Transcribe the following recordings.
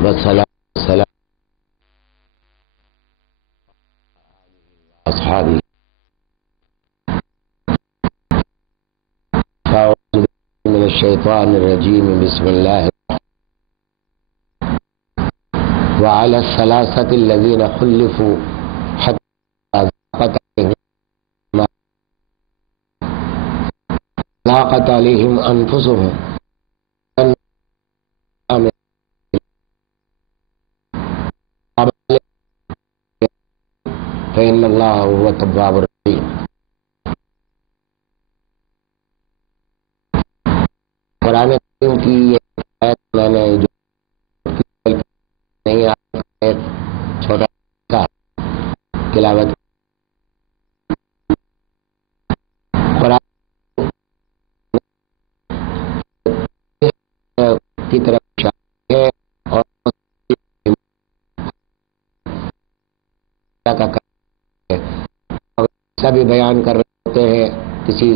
والسلام أصحابه. أعوذ بالله من الشيطان الرجيم. بسم الله. وعلى الثلاثة الذين خلفوا حتى ضاقت عليهم أنفسهم فإن الله هو التواب الرحيم. قرآن کریم کی یہ آیت میں نے جو نہیں ایک چھوٹا سا تلاوت قرآن کی طرف ہے اور بھی بیان کر رہے ہوتے ہیں کسی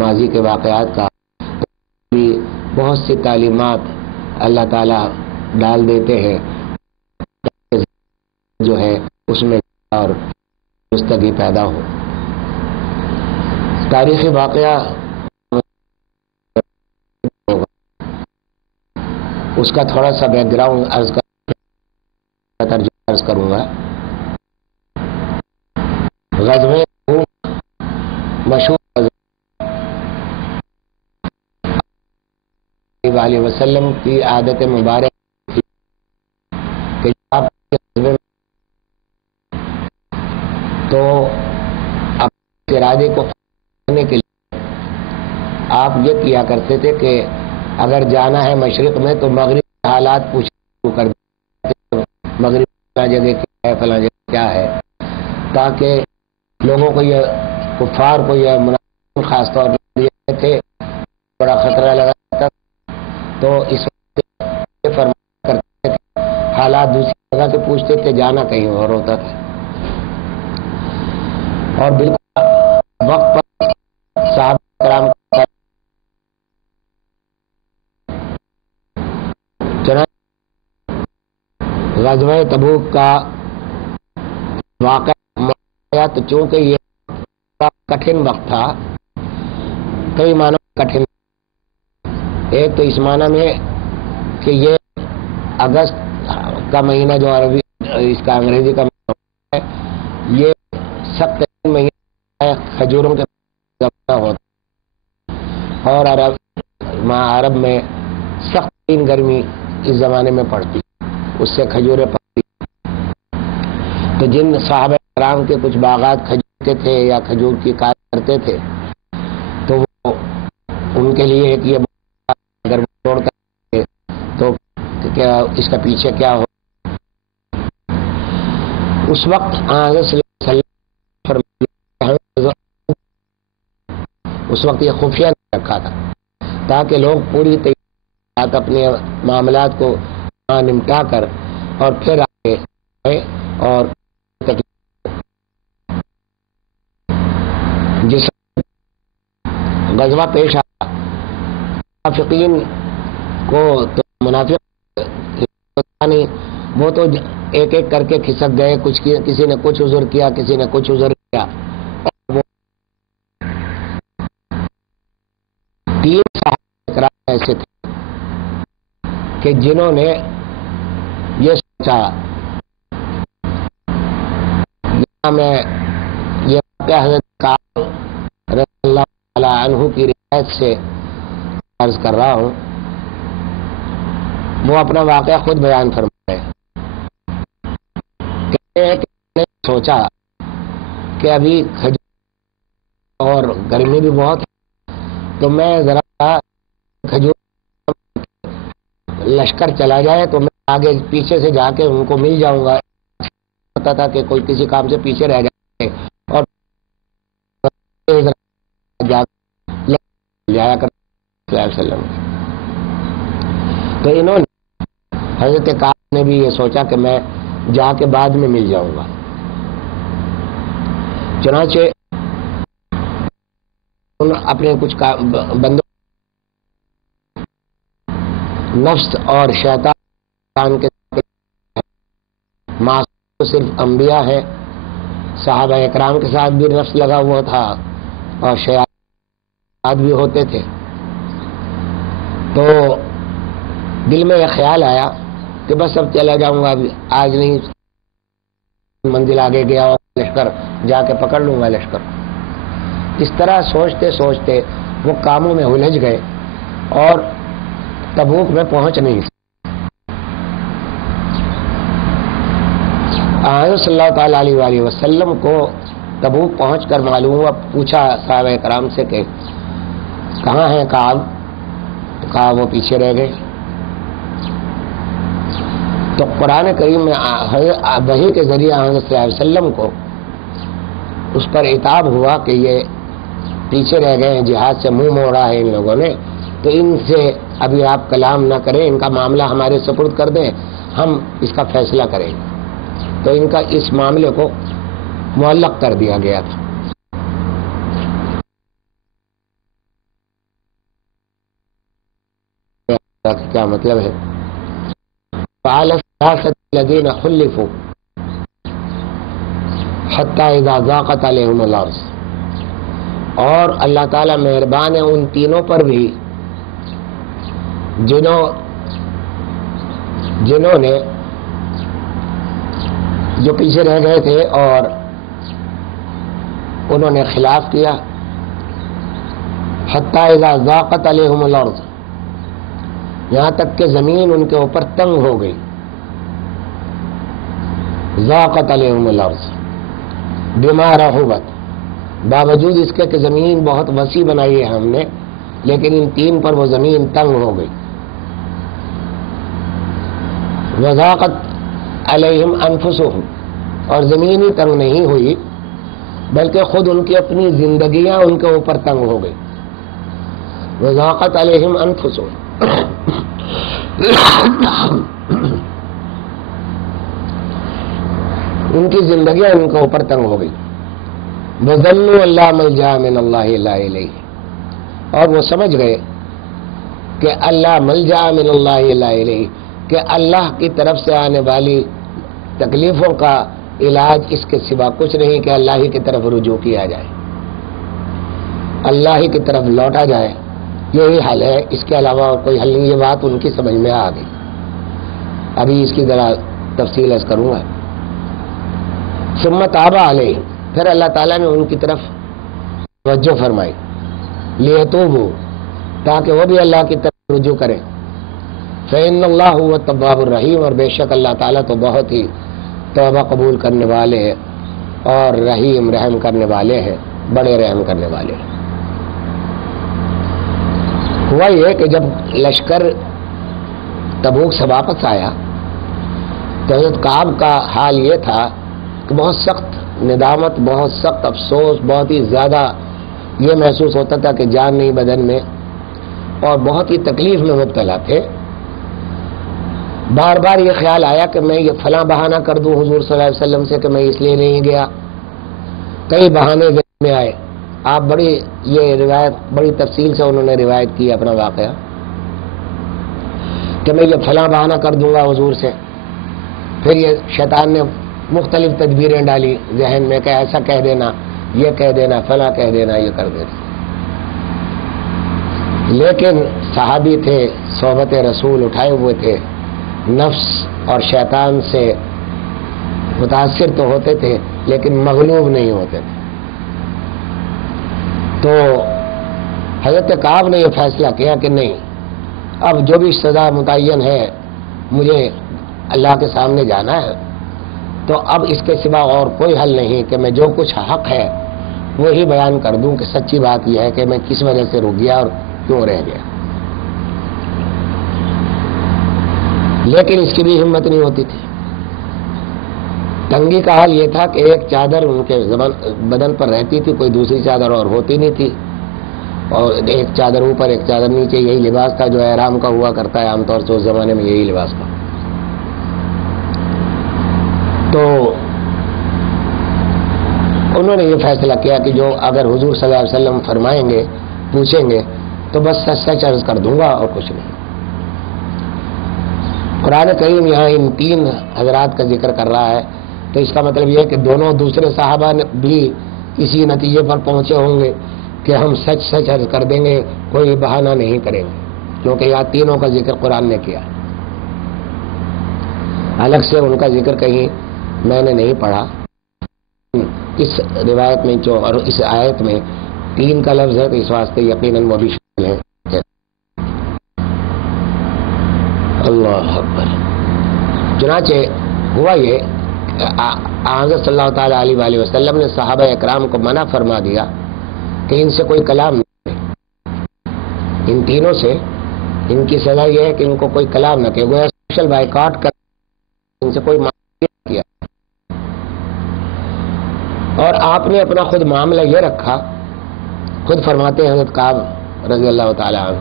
ماضی کے واقعات کا، بھی بہت سی تعلیمات اللہ تعالیٰ ڈال دیتے ہیں جو ہے اس میں اور درستگی پیدا ہو. تاریخی واقعہ اس کا تھوڑا سا بیک گراؤنڈ عرض کروں گا. غزوہ مشہور علیہ وسلم کی عادت مبارک تھی کہ آپ تو اپنے ارادے کو کرنے کے لیے آپ یہ کیا کرتے تھے کہ اگر جانا ہے مشرق میں تو مغرب کے حالات پوچھنا کر دیتے، مغرب فلاں جگہ کیا ہے، فلاں جگہ کیا ہے، تاکہ لوگوں کو یہ کفار کو یہ منافق خاص طور پر تھے بڑا خطرہ لگا تھا، تو اس وقت فرمایا کرتے تھے حالات دوسری جگہ سے پوچھتے تھے، جانا کہیں اور ہوتا تھا. اور بالکل وقت پر صحابہ کرام چنانچہ غزوہ تبوک کا واقعہ تو چونکہ یہ کٹھن وقت تھا، کئی معنوں کٹھن. ایک تو اس معنی میں کہ یہ اگست کا مہینہ جو عربی اس کا انگریزی کا مہینہ ہے، یہ سخت مہینہ کھجوروں کے ہوتا اور عرب میں سخت گرمی اس زمانے میں پڑتی، اس سے کھجوریں پڑتی. تو جن صحابہ کرام کے کچھ باغات کھجور کے تھے یا کھجور کی کاشت کرتے تھے، تو وہ ان کے لیے ایک یہ اگر توڑ کر تو کیا اس کا پیچھے کیا ہو. اس وقت اس وقت یہ خفیہ نہیں رکھا تھا تاکہ لوگ پوری طرح اپنے معاملات کو نمٹا کر اور پھر آگے اور جس غزوہ پیش آیا منافقین کو، تو منافق نہیں، وہ تو ایک ایک کر کے کھسک گئے، کچھ کسی نے کچھ عذر کیا، کسی نے کچھ عذر کیا. اور وہ 3 صحابہ ایسے تھے کہ جنہوں نے یہ سوچا، میں یہ حضرت کعب رضی اللہ تعالی عنہ کی روایت سے عرض کر رہا ہوں، وہ اپنا واقعہ خود بیان فرمائے کہ سوچا کہ ابھی کھجور اور گرمی بھی بہت ہے، تو میں ذرا کھجور لشکر چلا جائے تو میں آگے پیچھے سے جا کے ان کو مل جاؤں گا. ہوتا تھا کہ کوئی کسی کام سے پیچھے رہ جائے اور جایا کرتے. تو انہوں نے حضرت کعب نے بھی یہ سوچا کہ میں جا کے بعد میں مل جاؤں گا. چنانچہ اپنے کچھ بندوں نفس اور شیطان کے معصوم تو صرف انبیاء ہیں، صحابہ اکرام کے ساتھ بھی نفس لگا ہوا تھا اور شیاطین بھی ہوتے تھے۔ تو دل میں یہ خیال آیا کہ بس اب چلا جاؤں گا، ابھی آج نہیں منزل آگے گیا اور لشکر جا کے پکڑ لوں گا لشکر۔ اس طرح سوچتے سوچتے وہ کاموں میں الجھ گئے اور تبوک میں پہنچ نہیں سکے۔ آئے صلی اللہ تعالیٰ علیہ وآلہ وسلم کو تبوک پہنچ کر معلوم ہوا، پوچھا صحابہ کرام سے کہ کہاں ہیں کعب؟ کہا وہ پیچھے رہ گئے۔ تو قرآن کریم میں وحی کے ذریعے حضرت صلی اللہ علیہ وسلم کو اس پر عتاب ہوا کہ یہ پیچھے رہ گئے ہیں، جہاد سے منہ موڑا ہے ان لوگوں نے، تو ان سے ابھی آپ کلام نہ کریں، ان کا معاملہ ہمارے سپرد کر دیں، ہم اس کا فیصلہ کریں گے۔ تو ان کا اس معاملے کو معلق کر دیا گیا تھا۔ کیا مطلب ہے؟ فعلى الثلاثة الذين خلفوا حتى إذا ضاقت عليهم الأرض، اور اللہ تعالیٰ مہربان ہے ان تینوں پر بھی جنہوں نے جو پیچھے رہ گئے تھے اور انہوں نے خلاف کیا۔ حتى إذا ضاقت عليهم الأرض، یہاں تک کہ زمین ان کے اوپر تنگ ہو گئی۔ ضاقت علیہم الارض بما رحبت، باوجود اس کے کہ زمین بہت وسیع بنائی ہے ہم نے، لیکن ان تین پر وہ زمین تنگ ہو گئی۔ وضاقت علیہم انفسہم، اور زمین ہی تنگ نہیں ہوئی بلکہ خود ان کی اپنی زندگیاں ان کے اوپر تنگ ہو گئی۔ وضاقت علیہم انفسہم، ان کی زندگیاں ان کے اوپر تنگ ہو گئی۔ وَظَنُّوا أَن لَّا مَلْجَأَ مِنَ اللَّهِ إِلَّا إِلَيْهِ، اور وہ سمجھ گئے کہ اللہ ملجا من اللہ الیہ، کہ اللہ کی طرف سے آنے والی تکلیفوں کا علاج اس کے سوا کچھ نہیں کہ اللہ ہی کی طرف رجوع کیا جائے، اللہ ہی کی طرف لوٹا جائے، یہی حل ہے، اس کے علاوہ اور کوئی حل نہیں۔ یہ بات ان کی سمجھ میں آ گئی۔ ابھی اس کی ذرا تفصیل عرض کروں گا۔ ثم تاب علیہ، پھر اللہ تعالیٰ نے ان کی طرف توجہ فرمائی، لیتوبوا، تاکہ وہ بھی اللہ کی طرف رجوع کریں۔ فإن اللہ هو التواب الرحیم، اور بے شک اللہ تعالیٰ تو بہت ہی توبہ قبول کرنے والے ہیں اور رحیم، رحم کرنے والے ہیں، بڑے رحم کرنے والے ہیں۔ ہوا یہ کہ جب لشکر تبوک سے واپس آیا تو حضرت کعب کا حال یہ تھا کہ بہت سخت ندامت، بہت سخت افسوس، بہت ہی زیادہ یہ محسوس ہوتا تھا کہ جان نہیں بدن میں، اور بہت ہی تکلیف میں مبتلا تھے۔ بار بار یہ خیال آیا کہ میں یہ فلاں بہانہ کر دوں حضور صلی اللہ علیہ وسلم سے کہ میں اس لیے نہیں گیا۔ کئی بہانے ذہن میں آئے۔ آپ بڑی یہ روایت بڑی تفصیل سے انہوں نے روایت کی اپنا واقعہ کہ میں یہ فلاں بہانہ کر دوں گا حضور سے۔ پھر یہ شیطان نے مختلف تدبیریں ڈالی ذہن میں کہ ایسا کہہ دینا، یہ کہہ دینا، فلاں کہہ دینا، یہ کر دینا۔ لیکن صحابی تھے، صحبت رسول اٹھائے ہوئے تھے، نفس اور شیطان سے متاثر تو ہوتے تھے لیکن مغلوب نہیں ہوتے تھے۔ تو حضرت کعب نے یہ فیصلہ کیا کہ نہیں، اب جو بھی سزا متعین ہے مجھے اللہ کے سامنے جانا ہے، تو اب اس کے سوا اور کوئی حل نہیں کہ میں جو کچھ حق ہے وہی بیان کر دوں کہ سچی بات یہ ہے کہ میں کس وجہ سے رک گیا اور کیوں رہ گیا۔ لیکن اس کی بھی ہمت نہیں ہوتی تھی۔ تنگی کا حال یہ تھا کہ ایک چادر ان کے بدن پر رہتی تھی، کوئی دوسری چادر اور ہوتی نہیں تھی، اور ایک چادر اوپر ایک چادر نیچے، یہی لباس تھا جو احرام کا ہوا کرتا ہے عام طور سے اس زمانے میں، یہی لباس تھا۔ تو انہوں نے یہ فیصلہ کیا کہ جو اگر حضور صلی اللہ علیہ وسلم فرمائیں گے، پوچھیں گے تو بس سچ سچ عرض کر دوں گا اور کچھ نہیں۔ قرآن کریم یہاں ان تین حضرات کا ذکر کر رہا ہے، تو اس کا مطلب یہ ہے کہ دونوں دوسرے صحابہ بھی اسی نتیجے پر پہنچے ہوں گے کہ ہم سچ سچ عرض کر دیں گے، کوئی بہانہ نہیں کریں گے، کیونکہ یہاں تینوں کا ذکر قرآن نے کیا۔ الگ سے ان کا ذکر کہیں میں نے نہیں پڑھا، اس روایت میں جو اور اس آیت میں تین کا لفظ ہے تو اس واسطے یقیناً وہ بھی شامل ہے۔ اللہ اکبر۔ چنانچہ ہوا یہ حضرت صلی اللہ تعالیٰ علیہ وآلہ وسلم نے صحابہ اکرام کو منع فرما دیا کہ ان سے کوئی کلام نہ کرے، ان تینوں سے ان کی سزا یہ ہے کہ ان کو کوئی کلام نہ کہ گویا سوشل بائیکاٹ کر، ان سے کوئی معاملہ نہ کیا۔ اور آپ نے اپنا خود معاملہ یہ رکھا، خود فرماتے ہیں حضرت کعب رضی اللہ تعالیٰ عنہ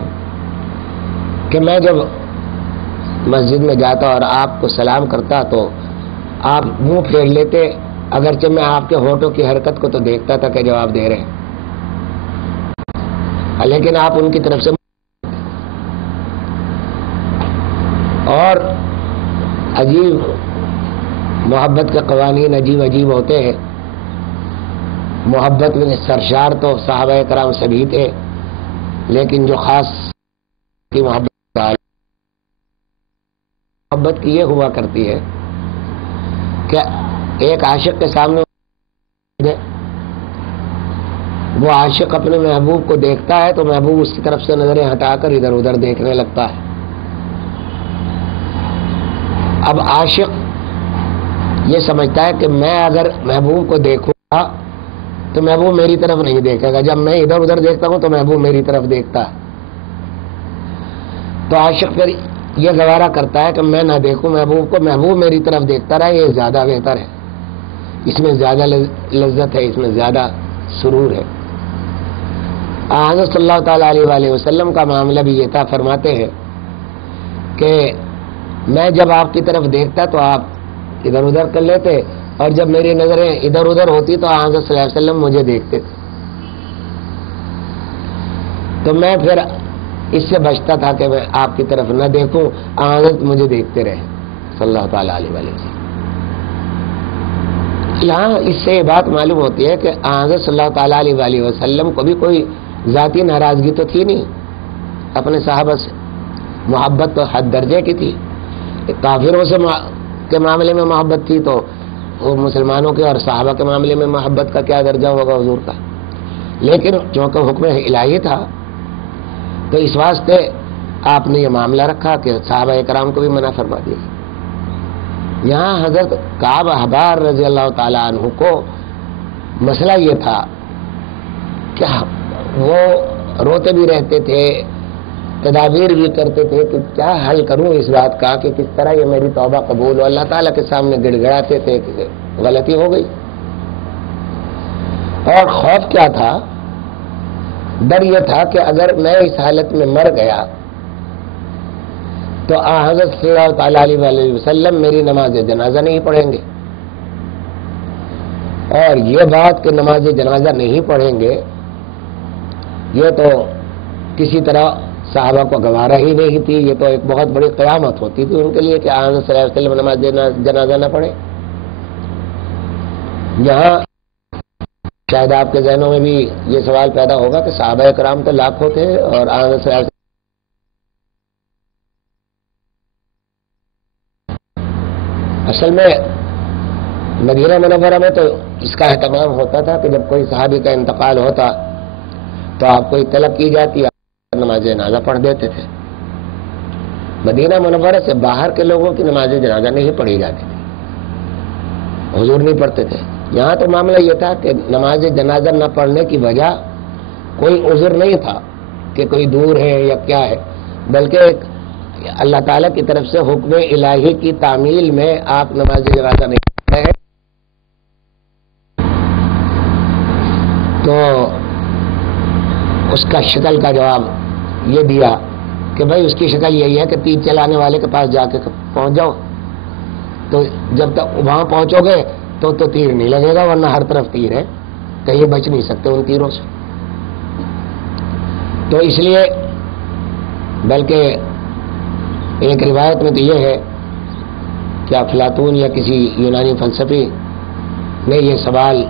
کہ میں جب مسجد میں جاتا اور آپ کو سلام کرتا تو آپ منہ پھیر لیتے، اگرچہ میں آپ کے ہونٹوں کی حرکت کو تو دیکھتا تھا کہ جواب دے رہے ہیں، لیکن آپ ان کی طرف سے۔ اور عجیب محبت کے قوانین عجیب عجیب ہوتے ہیں۔ محبت میں سرشار تو صحابہ کرام سبھی تھے، لیکن جو خاص کی محبت کی یہ ہوا کرتی ہے کہ ایک عاشق کے سامنے وہ عاشق اپنے محبوب کو دیکھتا ہے تو محبوب اس کی طرف سے نظریں ہٹا کر ادھر ادھر دیکھنے لگتا ہے۔ اب عاشق یہ سمجھتا ہے کہ میں اگر محبوب کو دیکھوں گا تو محبوب میری طرف نہیں دیکھے گا، جب میں ادھر ادھر دیکھتا ہوں تو محبوب میری طرف دیکھتا ہے، تو عاشق پھر یہ گوارا کرتا ہے کہ میں نہ دیکھوں محبوب کو، محبوب میری طرف دیکھتا رہا، یہ زیادہ بہتر ہے، اس میں زیادہ لذت ہے، اس میں زیادہ سرور ہے۔ حضرت صلی اللہ تعالیٰ علیہ وآلہ وسلم کا معاملہ بھی یہ تھا، فرماتے ہیں کہ میں جب آپ کی طرف دیکھتا تو آپ ادھر ادھر کر لیتے، اور جب میری نظریں ادھر ادھر ہوتی تو حضرت صلی اللہ علیہ وسلم مجھے دیکھتے تھے، تو میں پھر اس سے بچتا تھا کہ میں آپ کی طرف نہ دیکھوں، حضرت مجھے دیکھتے رہے صلی اللہ تعالیٰ علیہ وآلہ وسلم۔ یہاں اس سے یہ بات معلوم ہوتی ہے کہ حضرت صلی اللہ تعالیٰ علیہ وآلہ وسلم کو بھی کوئی ذاتی ناراضگی تو تھی نہیں اپنے صحابہ سے، محبت تو حد درجے کی تھی۔ کافروں سے کے معاملے میں محبت تھی تو وہ مسلمانوں کے اور صحابہ کے معاملے میں محبت کا کیا درجہ ہوگا حضور کا، لیکن چونکہ حکم الہی تھا تو اس واسطے آپ نے یہ معاملہ رکھا کہ صحابہ کرام کو بھی منع فرما دیا۔ یہاں حضرت کعب احبار رضی اللہ تعالیٰ عنہ کو مسئلہ یہ تھا کہ وہ روتے بھی رہتے تھے، تدابیر بھی کرتے تھے کہ کیا حل کروں اس بات کا کہ کس طرح یہ میری توبہ قبول ہو، اللہ تعالیٰ کے سامنے گڑ گڑاتے تھے کہ غلطی ہو گئی۔ اور خوف کیا تھا؟ ڈر یہ تھا کہ اگر میں اس حالت میں مر گیا تو حضرت صلی اللہ تعالیٰ علیہ وسلم میری نماز جنازہ نہیں پڑھیں گے، اور یہ بات کہ نماز جنازہ نہیں پڑھیں گے یہ تو کسی طرح صحابہ کو گوارا ہی نہیں تھی، یہ تو ایک بہت بڑی قیامت ہوتی تھی ان کے لیے کہ حضرت صلی اللہ علیہ وسلم نماز جنازہ نہ پڑھے۔ یہاں شاید آپ کے ذہنوں میں بھی یہ سوال پیدا ہوگا کہ صحابہ کرام تو لاکھوں تھے اور حضرت صلی اللہ علیہ وسلم اصل میں مدینہ منورہ میں تو اس کا اہتمام ہوتا تھا کہ جب کوئی صحابی کا انتقال ہوتا تو آپ کو اطلاع کی جاتی، نماز جنازہ پڑھ دیتے تھے۔ مدینہ منورہ سے باہر کے لوگوں کی نماز جنازہ نہیں پڑھی جاتی تھی، حضور نہیں پڑھتے تھے۔ یہاں تو معاملہ یہ تھا کہ نماز جنازہ نہ پڑھنے کی وجہ کوئی عذر نہیں تھا کہ کوئی دور ہے یا کیا ہے، بلکہ اللہ تعالیٰ کی طرف سے حکم الہی کی تعمیل میں آپ نماز جنازہ نہیں پڑھ رہے ہیں۔ تو اس کا شکل کا جواب یہ دیا کہ بھائی اس کی شکل یہی ہے کہ تیر چلانے والے کے پاس جا کے پہنچ جاؤ، تو جب تک وہاں پہنچو گے تو تیر نہیں لگے گا، ورنہ ہر طرف تیر ہے، کہیں بچ نہیں سکتے ان تیروں سے۔ تو اس لیے بلکہ ایک روایت میں تو یہ ہے کہ افلاطون یا کسی یونانی فلسفی نے یہ سوال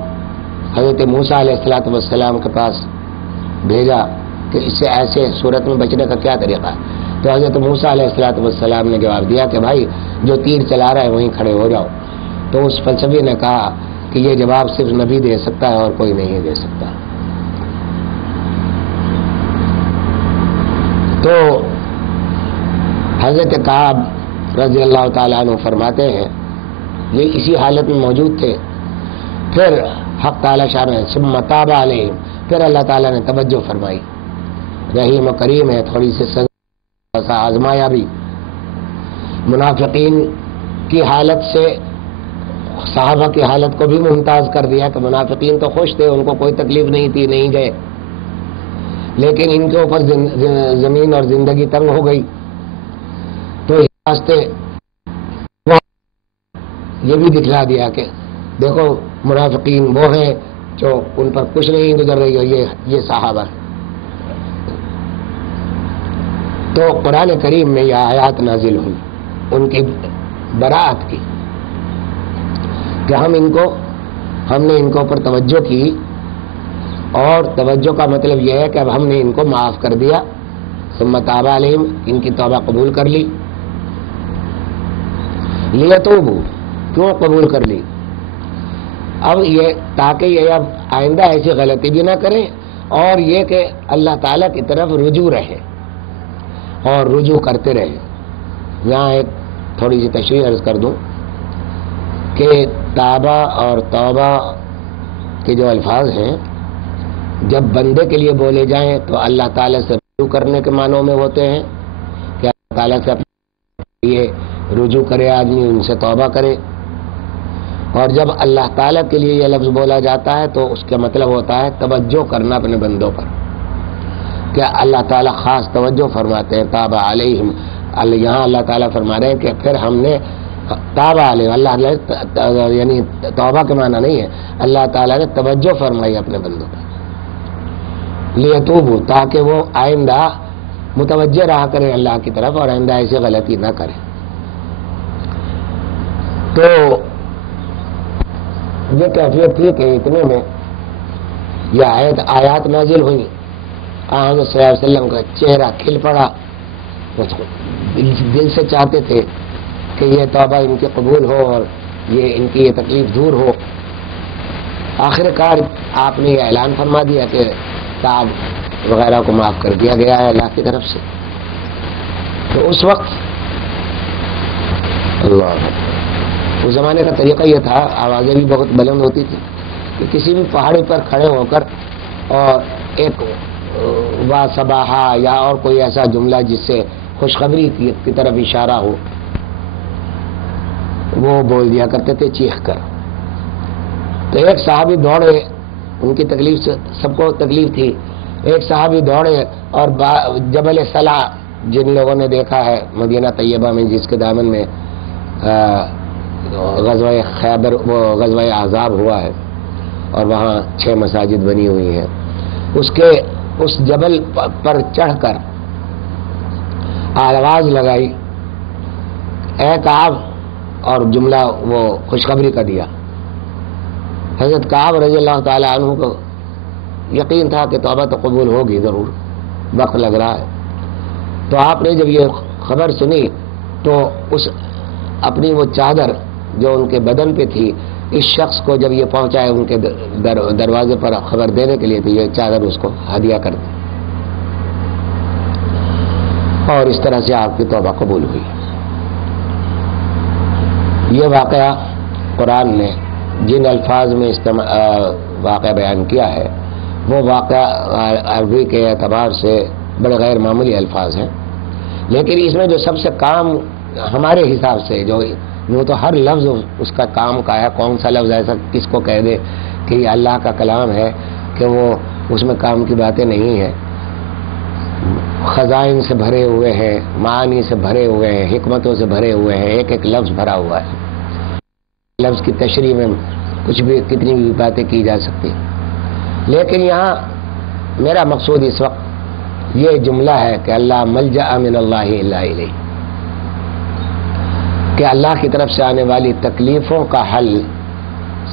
حضرت موسیٰ علیہ السلام کے پاس بھیجا کہ اس سے ایسے صورت میں بچنے کا کیا طریقہ ہے. تو حضرت موسیٰ علیہ السلام نے جواب دیا کہ بھائی جو تیر چلا رہا ہے وہیں کھڑے ہو جاؤ. تو اس فلسفی نے کہا کہ یہ جواب صرف نبی دے سکتا ہے اور کوئی نہیں دے سکتا. تو حضرت کعب رضی اللہ تعالیٰ عنہ فرماتے ہیں یہ اسی حالت میں موجود تھے. پھر حق تعالیٰ شاہ نے ثم تاب علیہم، پھر اللہ تعالیٰ نے توجہ فرمائی. رحیم و کریم ہے، تھوڑی سی سزا آزمایا بھی. منافقین کی حالت سے صحابہ کی حالت کو بھی ممتاز کر دیا کہ منافقین تو خوش تھے، ان کو کوئی تکلیف نہیں تھی، نہیں گئے، لیکن ان کے اوپر زمین اور زندگی تنگ ہو گئی. تو اس واسطے یہ بھی دکھلا دیا کہ دیکھو منافقین وہ ہیں جو ان پر کچھ نہیں گزر رہی ہو، یہ صحابہ. تو قرآن کریم میں یہ آیات نازل ہوئی ان کی براءت کی کہ ہم نے ان کو اوپر توجہ کی، اور توجہ کا مطلب یہ ہے کہ اب ہم نے ان کو معاف کر دیا. ثم تاب علیہم، ان کی توبہ قبول کر لی. لیتوبوا، کیوں قبول کر لی؟ اب یہ تاکہ یہ اب آئندہ ایسی غلطی بھی نہ کریں، اور یہ کہ اللہ تعالیٰ کی طرف رجوع رہے اور رجوع کرتے رہے. یہاں ایک تھوڑی سی تشریح عرض کر دوں کہ تابہ اور توبہ کے جو الفاظ ہیں جب بندے کے لیے بولے جائیں تو اللہ تعالیٰ سے رجوع کرنے کے معنوں میں ہوتے ہیں کہ اللہ تعالیٰ سے اپنے لیے رجوع کرے آدمی، ان سے توبہ کرے. اور جب اللہ تعالیٰ کے لیے یہ لفظ بولا جاتا ہے تو اس کا مطلب ہوتا ہے توجہ کرنا اپنے بندوں پر، کہ اللہ تعالیٰ خاص توجہ فرماتے ہیں. تاب علیہم، یہاں اللہ تعالیٰ فرما رہے ہیں کہ پھر ہم نے تاب علیہم، اللہ یعنی توبہ کے معنی نہیں ہے، اللہ تعالیٰ نے توجہ فرمائی اپنے بندوں پر. لیتوبوا، تاکہ وہ آئندہ متوجہ رہا کریں اللہ کی طرف اور آئندہ ایسی غلطی نہ کریں. تو یہ کیفیت تھی کہ اتنے میں یہ آیات نازل ہوئی. حضرت صلی اللہ علیہ وسلم کا چہرہ کھل پڑا، دل سے چاہتے تھے کہ یہ توبہ ان کی قبول ہو اور یہ ان کی یہ تکلیف دور ہو. آخر کار آپ نے یہ اعلان فرما دیا کہ تاب وغیرہ کو معاف کر دیا گیا ہے اللہ کی طرف سے. تو اس وقت اللہ اس زمانے کا طریقہ یہ تھا، آوازیں بھی بہت بلند ہوتی تھی کہ کسی بھی پہاڑی پر کھڑے ہو کر اور ایک وا صباحا یا اور کوئی ایسا جملہ جس سے خوشخبری کی طرف اشارہ ہو وہ بول دیا کرتے تھے چیخ کر. تو ایک صحابی دوڑے، ان کی تکلیف سے سب کو تکلیف تھی. ایک صحابی دوڑے اور جبل صلا، جن لوگوں نے دیکھا ہے مدینہ طیبہ میں جس کے دامن میں غزوہ خیبر وہ غزوہ احزاب ہوا ہے اور وہاں 6 مساجد بنی ہوئی ہیں، اس جبل پر چڑھ کر آواز لگائی اے کعب، اور جملہ وہ خوشخبری کا دیا. حضرت کعب رضی اللہ تعالی عنہ کو یقین تھا کہ توبہ تو قبول ہوگی ضرور، وقت لگ رہا ہے. تو آپ نے جب یہ خبر سنی تو اس اپنی وہ چادر جو ان کے بدن پہ تھی اس شخص کو جب یہ پہنچائے ان کے دروازے پر خبر دینے کے لیے تھی، یہ چادر اس کو ہدیہ کر دی اور اس طرح سے آپ کی توبہ قبول ہوئی. یہ واقعہ قرآن نے جن الفاظ میں واقعہ بیان کیا ہے وہ واقعہ عربی کے اعتبار سے بڑے غیر معمولی الفاظ ہیں، لیکن اس میں جو سب سے کام ہمارے حساب سے جو وہ تو ہر لفظ اس کا کام کا ہے. کون سا لفظ ایسا کس کو کہہ دے کہ یہ اللہ کا کلام ہے کہ وہ اس میں کام کی باتیں نہیں ہیں. خزائن سے بھرے ہوئے ہیں، معانی سے بھرے ہوئے ہیں، حکمتوں سے بھرے ہوئے ہیں، ایک ایک لفظ بھرا ہوا ہے. لفظ کی تشریح میں کچھ بھی کتنی بھی باتیں کی جا سکتی، لیکن یہاں میرا مقصود اس وقت یہ جملہ ہے کہ اللہ ملجأ من اللہ الا الیہ، کہ اللہ کی طرف سے آنے والی تکلیفوں کا حل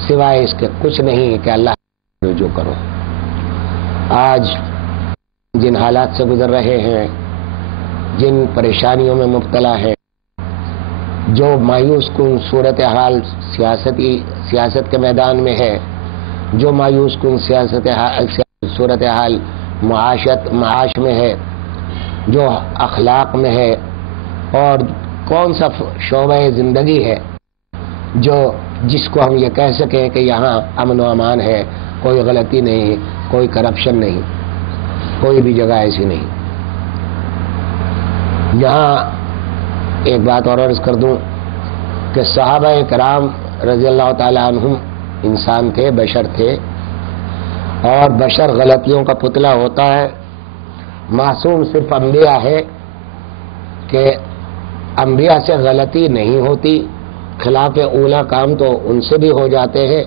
سوائے اس کے کچھ نہیں کہ اللہ رجوع کرو۔ آج جن حالات سے گزر رہے ہیں، جن پریشانیوں میں مبتلا ہے، جو مایوس کن صورتحال سیاست کے میدان میں ہے، جو مایوس کن صورتحال معاش میں ہے، جو اخلاق میں ہے، اور کون سا شعبہ زندگی ہے جس کو ہم یہ کہہ سکیں کہ یہاں امن و امان ہے، کوئی غلطی نہیں، کوئی کرپشن نہیں، کوئی بھی جگہ ایسی نہیں۔ یہاں ایک بات اور عرض کر دوں کہ صحابہ کرام رضی اللہ تعالی عنہم انسان تھے، بشر تھے، اور بشر غلطیوں کا پتلا ہوتا ہے۔ معصوم صرف انبیاء ہے کہ انبیاء سے غلطی نہیں ہوتی، خلاف اولا کام تو ان سے بھی ہو جاتے ہیں،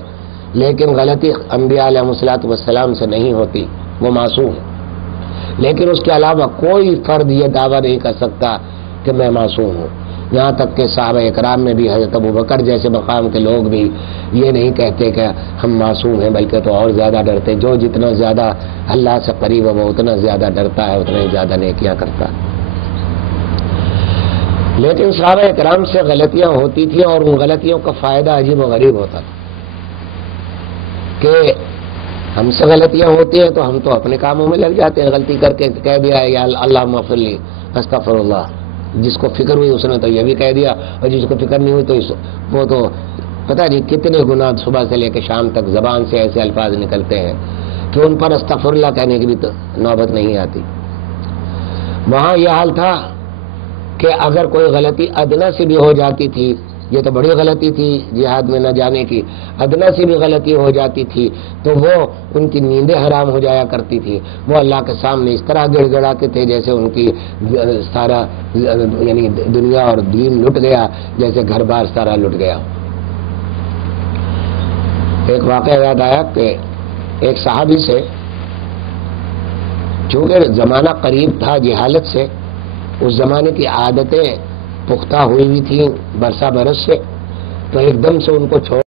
لیکن غلطی انبیاء علیہ الصلوۃ والسلام سے نہیں ہوتی، وہ معصوم ہے۔ لیکن اس کے علاوہ کوئی فرد یہ دعویٰ نہیں کر سکتا کہ میں معصوم ہوں۔ یہاں تک کہ صحابہ اکرام میں بھی حضرت ابوبکر جیسے مقام کے لوگ بھی یہ نہیں کہتے کہ ہم معصوم ہیں، بلکہ تو اور زیادہ ڈرتے۔ جو جتنا زیادہ اللہ سے قریب ہے وہ اتنا زیادہ ڈرتا ہے، اتنا ہی زیادہ نیکیاں کرتا ہے۔ لیکن صحابہ اکرام سے غلطیاں ہوتی تھیں، اور ان غلطیوں کا فائدہ عجیب و غریب ہوتا تھا کہ ہم سے غلطیاں ہوتی ہیں تو ہم تو اپنے کاموں میں لگ جاتے ہیں، غلطی کر کے کہہ دیا یا اللہم اغفر لی، استغفر اللہ۔ جس کو فکر ہوئی اس نے تو یہ بھی کہہ دیا، اور جس کو فکر نہیں ہوئی تو وہ تو پتہ نہیں کتنے گناہ صبح سے لے کے شام تک زبان سے ایسے الفاظ نکلتے ہیں کہ ان پر استغفر اللہ کہنے کی بھی تو نوبت نہیں آتی۔ وہاں یہ حال تھا کہ اگر کوئی غلطی ادنا سے بھی ہو جاتی تھی، یہ تو بڑی غلطی تھی جہاد میں نہ جانے کی، ادنا سے بھی غلطی ہو جاتی تھی تو وہ ان کی نیندیں حرام ہو جایا کرتی تھی۔ وہ اللہ کے سامنے اس طرح گڑ گڑاتے تھے جیسے ان کی سارا یعنی دنیا اور دین لٹ گیا، جیسے گھر بار سارا لٹ گیا۔ ایک واقعہ یاد آیا کہ ایک صحابی سے، چونکہ زمانہ قریب تھا جہالت سے، اس زمانے کی عادتیں پختہ ہوئی ہوئی تھیں برسا برس سے، تو ایک دم سے ان کو چھوڑ